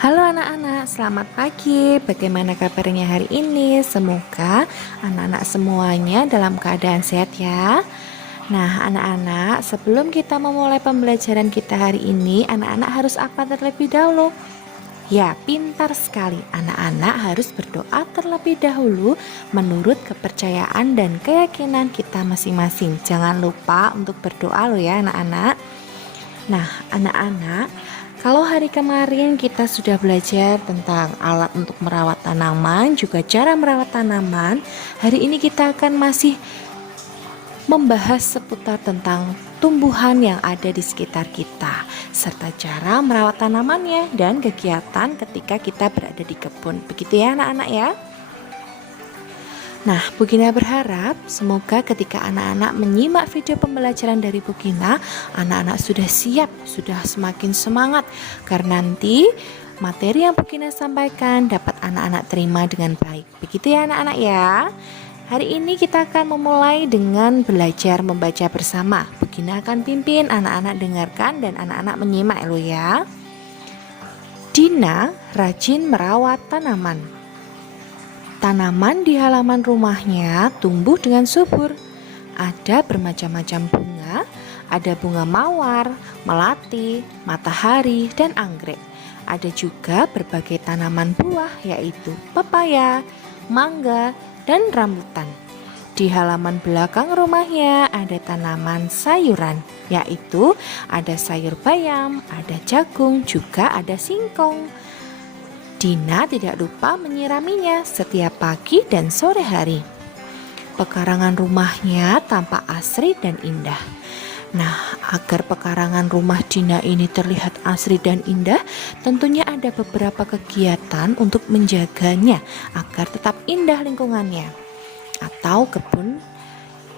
Halo anak-anak, selamat pagi. Bagaimana kabarnya hari ini? Semoga anak-anak semuanya dalam keadaan sehat ya. Nah, anak-anak, sebelum kita memulai pembelajaran kita hari ini, anak-anak harus apa terlebih dahulu? Ya, pintar sekali. Anak-anak harus berdoa terlebih dahulu menurut kepercayaan dan keyakinan kita masing-masing. Jangan lupa untuk berdoa loh ya anak-anak. Nah, anak-anak, kalau hari kemarin kita sudah belajar tentang alat untuk merawat tanaman, juga cara merawat tanaman, hari ini kita akan masih membahas seputar tentang tumbuhan yang ada di sekitar kita, serta cara merawat tanamannya dan kegiatan ketika kita berada di kebun. Begitu ya anak-anak ya. Nah, Bu Gina berharap semoga ketika anak-anak menyimak video pembelajaran dari Bu Gina, anak-anak sudah siap, sudah semakin semangat, karena nanti materi yang Bu Gina sampaikan dapat anak-anak terima dengan baik. Begitu ya anak-anak ya. Hari ini kita akan memulai dengan belajar membaca bersama. Bu Gina akan pimpin anak-anak dengarkan dan anak-anak menyimak lo ya. Dina rajin merawat tanaman. Tanaman di halaman rumahnya tumbuh dengan subur. Ada bermacam-macam bunga, ada bunga mawar, melati, matahari, dan anggrek. Ada juga berbagai tanaman buah yaitu pepaya, mangga, dan rambutan. Di halaman belakang rumahnya ada tanaman sayuran, yaitu ada sayur bayam, ada jagung, juga ada singkong. Dina tidak lupa menyiraminya setiap pagi dan sore hari. Pekarangan rumahnya tampak asri dan indah. Nah, agar pekarangan rumah Dina ini terlihat asri dan indah, tentunya ada beberapa kegiatan untuk menjaganya agar tetap indah lingkungannya. Atau kebun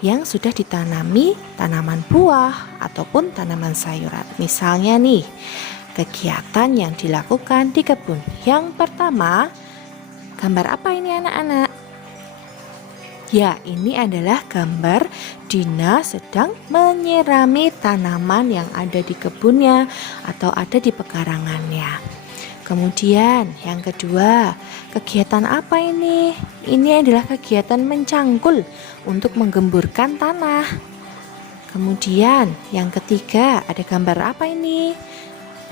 yang sudah ditanami tanaman buah ataupun tanaman sayuran. Misalnya nih, kegiatan yang dilakukan di kebun. Yang pertama, gambar apa ini anak-anak? Ya, ini adalah gambar Dina sedang menyirami tanaman yang ada di kebunnya atau ada di pekarangannya. Kemudian yang kedua, kegiatan apa ini? Ini adalah kegiatan mencangkul untuk menggemburkan tanah. Kemudian yang ketiga, ada gambar apa ini?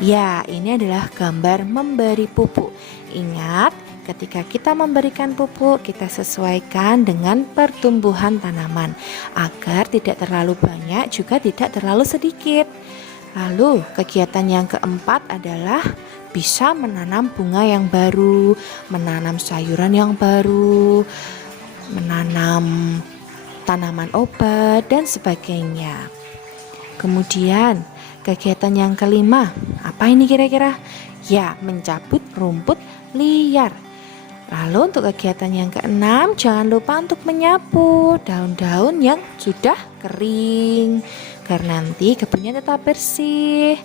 Ya, ini adalah gambar memberi pupuk. Ingat, ketika kita memberikan pupuk, kita sesuaikan dengan pertumbuhan tanaman agar tidak terlalu banyak juga tidak terlalu sedikit. Lalu, kegiatan yang keempat adalah bisa menanam bunga yang baru, menanam sayuran yang baru, menanam tanaman obat, dan sebagainya. Kemudian, kegiatan yang kelima, apa ini kira-kira? Ya, mencabut rumput liar. Lalu untuk kegiatan yang keenam, jangan lupa untuk menyapu daun-daun yang sudah kering, agar nanti kebunnya tetap bersih.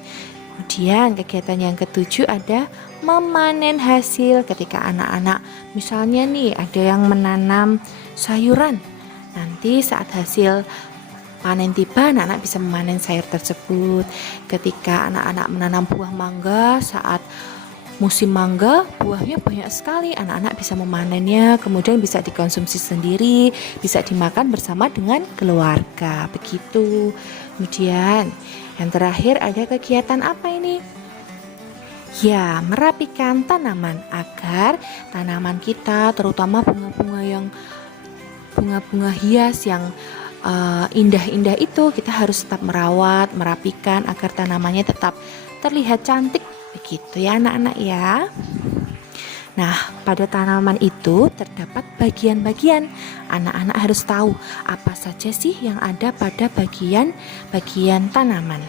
Kemudian kegiatan yang ketujuh ada memanen hasil ketika anak-anak misalnya nih ada yang menanam sayuran. Nanti saat hasil panen tiba, anak-anak bisa memanen sayur tersebut. Ketika anak-anak menanam buah mangga, saat musim mangga, buahnya banyak sekali. Anak-anak bisa memanennya, kemudian bisa dikonsumsi sendiri, bisa dimakan bersama dengan keluarga. Begitu. Kemudian yang terakhir ada kegiatan apa ini? Ya, merapikan tanaman agar tanaman kita, terutama bunga-bunga hias yang indah-indah itu, kita harus tetap merawat, merapikan agar tanamannya tetap terlihat cantik. Begitu ya anak-anak ya. Nah, pada tanaman itu terdapat bagian-bagian. Anak-anak harus tahu apa saja sih yang ada pada bagian-bagian tanaman.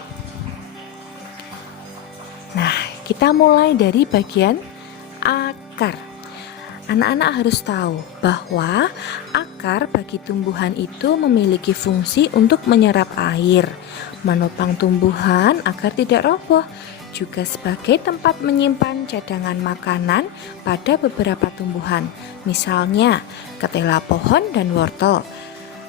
Nah, kita mulai dari bagian akar. Anak-anak harus tahu bahwa akar bagi tumbuhan itu memiliki fungsi untuk menyerap air, menopang tumbuhan agar tidak roboh, juga sebagai tempat menyimpan cadangan makanan pada beberapa tumbuhan, misalnya ketela pohon dan wortel.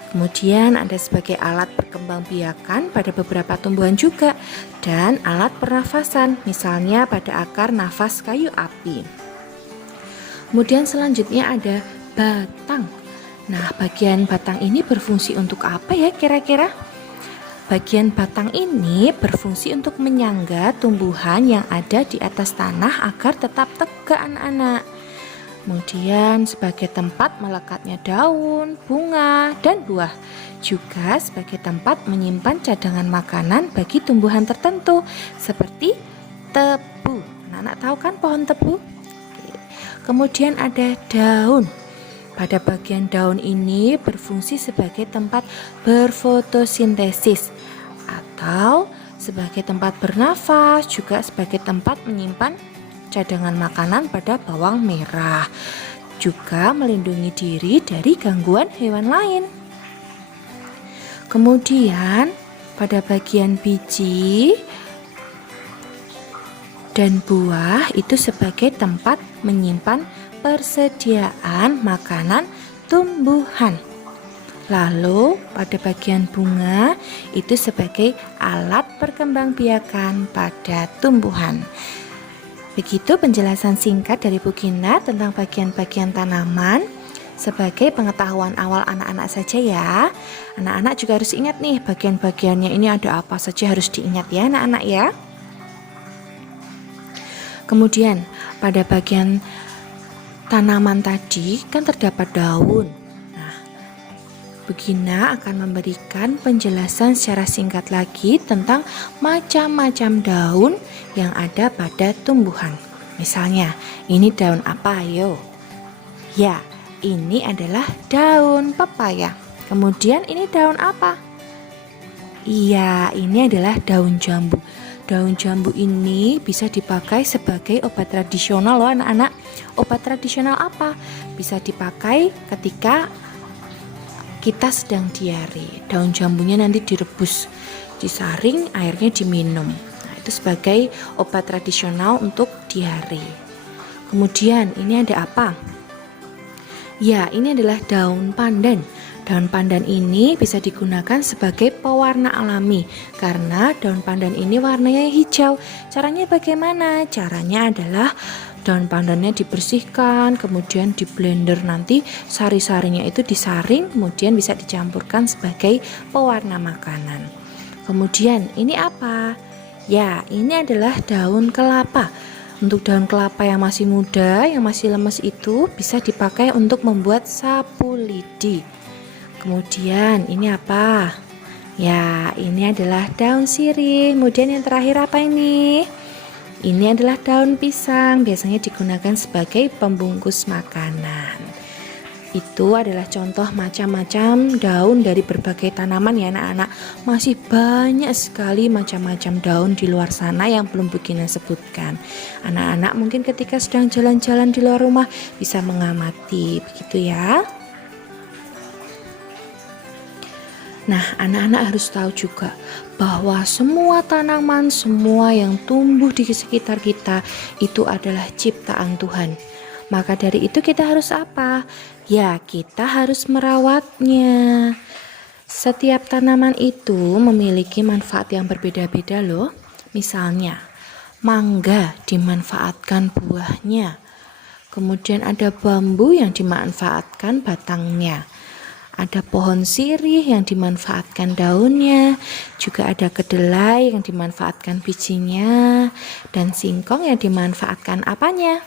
Kemudian ada sebagai alat perkembangbiakan pada beberapa tumbuhan juga, dan alat pernafasan, misalnya pada akar nafas kayu api. Kemudian selanjutnya ada batang. Nah, bagian batang ini berfungsi untuk apa ya kira-kira? Bagian batang ini berfungsi untuk menyangga tumbuhan yang ada di atas tanah agar tetap tegak anak-anak. Kemudian sebagai tempat melekatnya daun, bunga, dan buah. Juga sebagai tempat menyimpan cadangan makanan bagi tumbuhan tertentu seperti tebu. Anak-anak tahu kan pohon tebu? Kemudian ada daun. Pada bagian daun ini berfungsi sebagai tempat berfotosintesis atau sebagai tempat bernafas, juga sebagai tempat menyimpan cadangan makanan pada bawang merah, juga melindungi diri dari gangguan hewan lain. Kemudian pada bagian biji dan buah itu sebagai tempat menyimpan persediaan makanan tumbuhan. Lalu pada bagian bunga itu sebagai alat perkembangbiakan pada tumbuhan. Begitu penjelasan singkat dari Bu Gina tentang bagian-bagian tanaman. Sebagai pengetahuan awal anak-anak saja ya. Anak-anak juga harus ingat nih bagian-bagiannya ini ada apa saja, harus diingat ya anak-anak ya. Kemudian pada bagian tanaman tadi kan terdapat daun. Nah, Bu Gina akan memberikan penjelasan secara singkat lagi tentang macam-macam daun yang ada pada tumbuhan. Misalnya, ini daun apa ayo? Ya, ini adalah daun pepaya. Kemudian ini daun apa? Iya, ini adalah daun jambu. Daun jambu ini bisa dipakai sebagai obat tradisional loh anak-anak. Obat tradisional apa? Bisa dipakai ketika kita sedang diare. Daun jambunya nanti direbus, disaring, airnya diminum. Nah, itu sebagai obat tradisional untuk diare. Kemudian ini ada apa? Ya, ini adalah daun pandan. Daun pandan ini bisa digunakan sebagai pewarna alami karena daun pandan ini warnanya hijau. Caranya bagaimana? Caranya adalah daun pandannya dibersihkan, kemudian di blender, nanti sari-sarinya itu disaring, kemudian bisa dicampurkan sebagai pewarna makanan. Kemudian ini apa? Ya, ini adalah daun kelapa. Untuk daun kelapa yang masih muda, yang masih lemes itu bisa dipakai untuk membuat sapu lidi. Kemudian ini apa? Ya, ini adalah daun sirih. Kemudian yang terakhir apa ini? Ini adalah daun pisang, biasanya digunakan sebagai pembungkus makanan. Itu adalah contoh macam-macam daun dari berbagai tanaman ya anak-anak. Masih banyak sekali macam-macam daun di luar sana yang belum Bu Gina sebutkan. Anak-anak mungkin ketika sedang jalan-jalan di luar rumah bisa mengamati, begitu ya. Nah, anak-anak harus tahu juga bahwa semua tanaman, semua yang tumbuh di sekitar kita itu adalah ciptaan Tuhan. Maka dari itu kita harus apa? Ya, kita harus merawatnya. Setiap tanaman itu memiliki manfaat yang berbeda-beda loh. Misalnya, mangga dimanfaatkan buahnya. Kemudian ada bambu yang dimanfaatkan batangnya. Ada pohon sirih yang dimanfaatkan daunnya, juga ada kedelai yang dimanfaatkan bijinya, dan singkong yang dimanfaatkan apanya?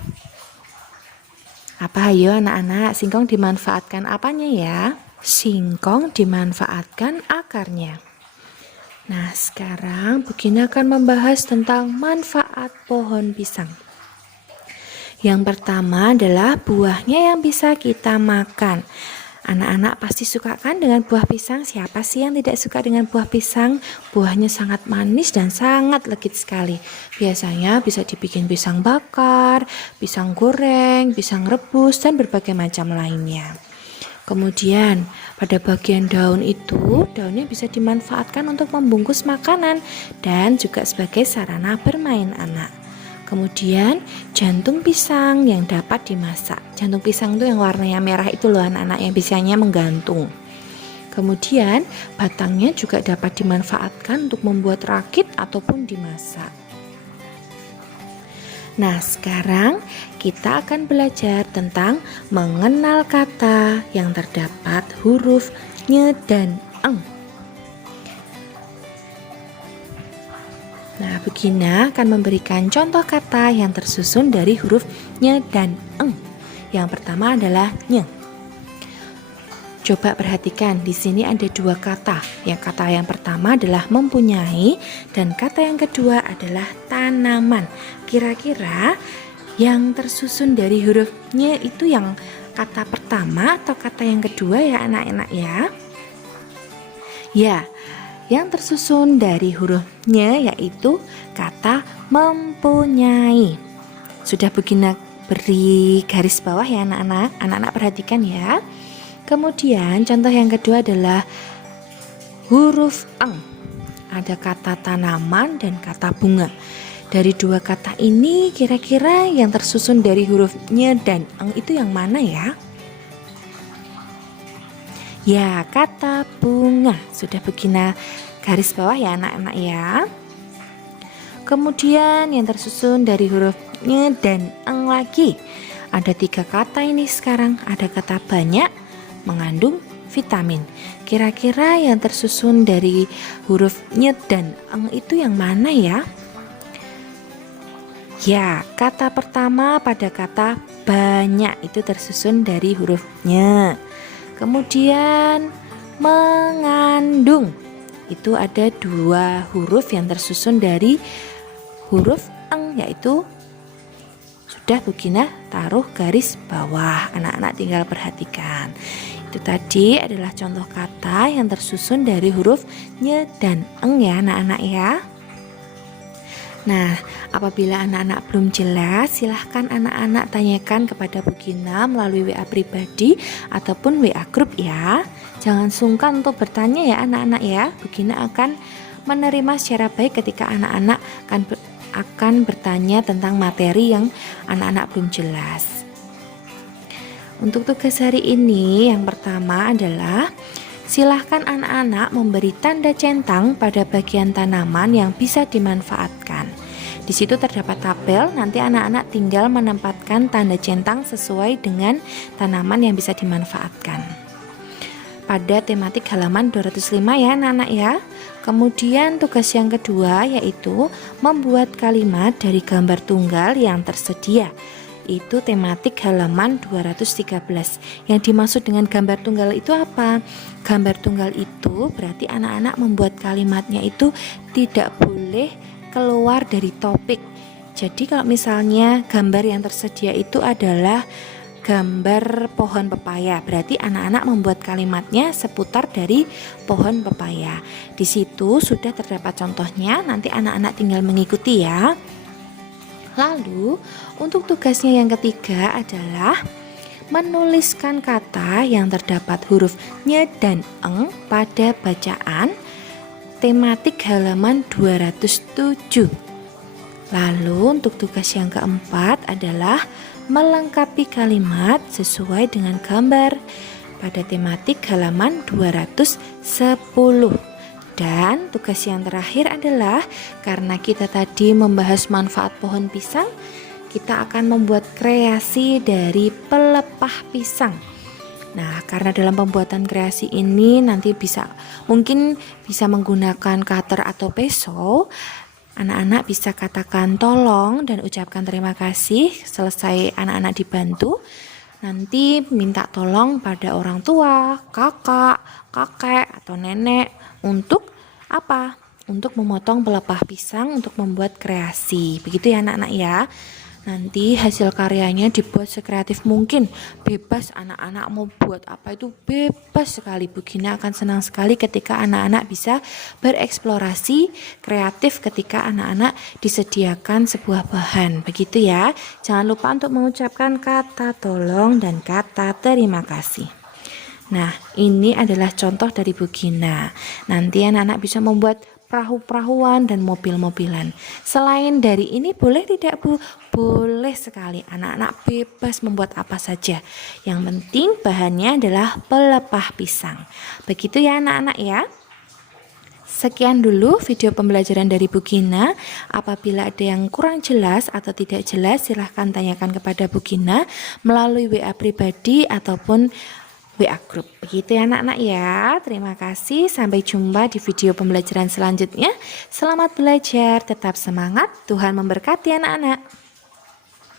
Apa ayo anak-anak, singkong dimanfaatkan apanya ya? Singkong dimanfaatkan akarnya. Nah, sekarang Bu Gina akan membahas tentang manfaat pohon pisang. Yang pertama adalah buahnya yang bisa kita makan. Anak-anak pasti suka kan dengan buah pisang? Siapa sih yang tidak suka dengan buah pisang? Buahnya sangat manis dan sangat legit sekali. Biasanya bisa dibikin pisang bakar, pisang goreng, pisang rebus, dan berbagai macam lainnya. Kemudian pada bagian daun itu, daunnya bisa dimanfaatkan untuk membungkus makanan dan juga sebagai sarana bermain anak. Kemudian jantung pisang yang dapat dimasak. Jantung pisang itu yang warnanya merah itu loh anak-anak, yang biasanya menggantung. Kemudian batangnya juga dapat dimanfaatkan untuk membuat rakit ataupun dimasak. Nah, sekarang kita akan belajar tentang mengenal kata yang terdapat huruf nye dan eng. Nah, Bugina akan memberikan contoh kata yang tersusun dari huruf nye dan eng. Yang pertama adalah nye. Coba perhatikan, di sini ada dua kata. Yang kata yang pertama adalah mempunyai dan kata yang kedua adalah tanaman. Kira-kira yang tersusun dari huruf nye itu yang kata pertama atau kata yang kedua ya anak-anak ya? Ya, yang tersusun dari huruf nye yaitu kata mempunyai. Sudah Bugina beri garis bawah ya anak-anak? Anak-anak perhatikan ya. Kemudian contoh yang kedua adalah huruf eng. Ada kata tanaman dan kata bunga. Dari dua kata ini kira-kira yang tersusun dari huruf nye dan eng itu yang mana ya? Ya, kata bunga. Sudah Bugina garis bawah ya anak-anak ya. Kemudian yang tersusun dari huruf nye dan eng lagi. Ada tiga kata ini sekarang. Ada kata banyak, mengandung vitamin. Kira-kira yang tersusun dari huruf nye dan eng itu yang mana ya? Ya, kata pertama pada kata banyak itu tersusun dari huruf nye. Kemudian mengandung itu ada dua huruf yang tersusun dari huruf eng, yaitu sudah Bugina taruh garis bawah. Anak-anak tinggal perhatikan. Itu tadi adalah contoh kata yang tersusun dari huruf nye dan eng ya anak-anak ya. Nah, apabila anak-anak belum jelas, silahkan anak-anak tanyakan kepada Bugina melalui WA pribadi ataupun WA grup ya. Jangan sungkan untuk bertanya ya anak-anak ya. Bugina akan menerima secara baik ketika anak-anak akan bertanya tentang materi yang anak-anak belum jelas. Untuk tugas hari ini yang pertama adalah silahkan anak-anak memberi tanda centang pada bagian tanaman yang bisa dimanfaatkan. Di situ terdapat tabel, nanti anak-anak tinggal menempatkan tanda centang sesuai dengan tanaman yang bisa dimanfaatkan. Pada tematik halaman 205 ya anak-anak ya. Kemudian tugas yang kedua yaitu membuat kalimat dari gambar tunggal yang tersedia. Itu tematik halaman 213. Yang dimaksud dengan gambar tunggal itu apa? Gambar tunggal itu berarti anak-anak membuat kalimatnya itu tidak boleh keluar dari topik. Jadi kalau misalnya gambar yang tersedia itu adalah gambar pohon pepaya, berarti anak-anak membuat kalimatnya seputar dari pohon pepaya. Di situ sudah terdapat contohnya, nanti anak-anak tinggal mengikuti ya. Lalu untuk tugasnya yang ketiga adalah menuliskan kata yang terdapat huruf nye dan eng pada bacaan tematik halaman 207. Lalu untuk tugas yang keempat adalah melengkapi kalimat sesuai dengan gambar pada tematik halaman 210. Dan tugas yang terakhir adalah karena kita tadi membahas manfaat pohon pisang, kita akan membuat kreasi dari pelepah pisang. Nah, karena dalam pembuatan kreasi ini nanti mungkin bisa menggunakan cutter atau pisau. Anak-anak bisa katakan tolong dan ucapkan terima kasih selesai anak-anak dibantu. Nanti minta tolong pada orang tua, kakak, kakek, atau nenek untuk apa? Untuk memotong pelepah pisang untuk membuat kreasi. Begitu ya anak-anak ya. Nanti hasil karyanya dibuat sekreatif mungkin. Bebas anak-anak mau buat apa itu bebas sekali. Bugina akan senang sekali ketika anak-anak bisa bereksplorasi kreatif ketika anak-anak disediakan sebuah bahan. Begitu ya. Jangan lupa untuk mengucapkan kata tolong dan kata terima kasih. Nah, ini adalah contoh dari Bugina. Nanti anak-anak bisa membuat perahu-perahuan dan mobil-mobilan. Selain dari ini boleh tidak Bu? Boleh sekali, anak-anak bebas membuat apa saja. Yang penting bahannya adalah pelepah pisang. Begitu ya anak-anak ya. Sekian dulu video pembelajaran dari Bu Gina. Apabila ada yang kurang jelas atau tidak jelas, silahkan tanyakan kepada Bu Gina melalui WA pribadi ataupun WA grup. Begitu ya anak-anak ya. Terima kasih. Sampai jumpa di video pembelajaran selanjutnya. Selamat belajar, tetap semangat. Tuhan memberkati anak-anak.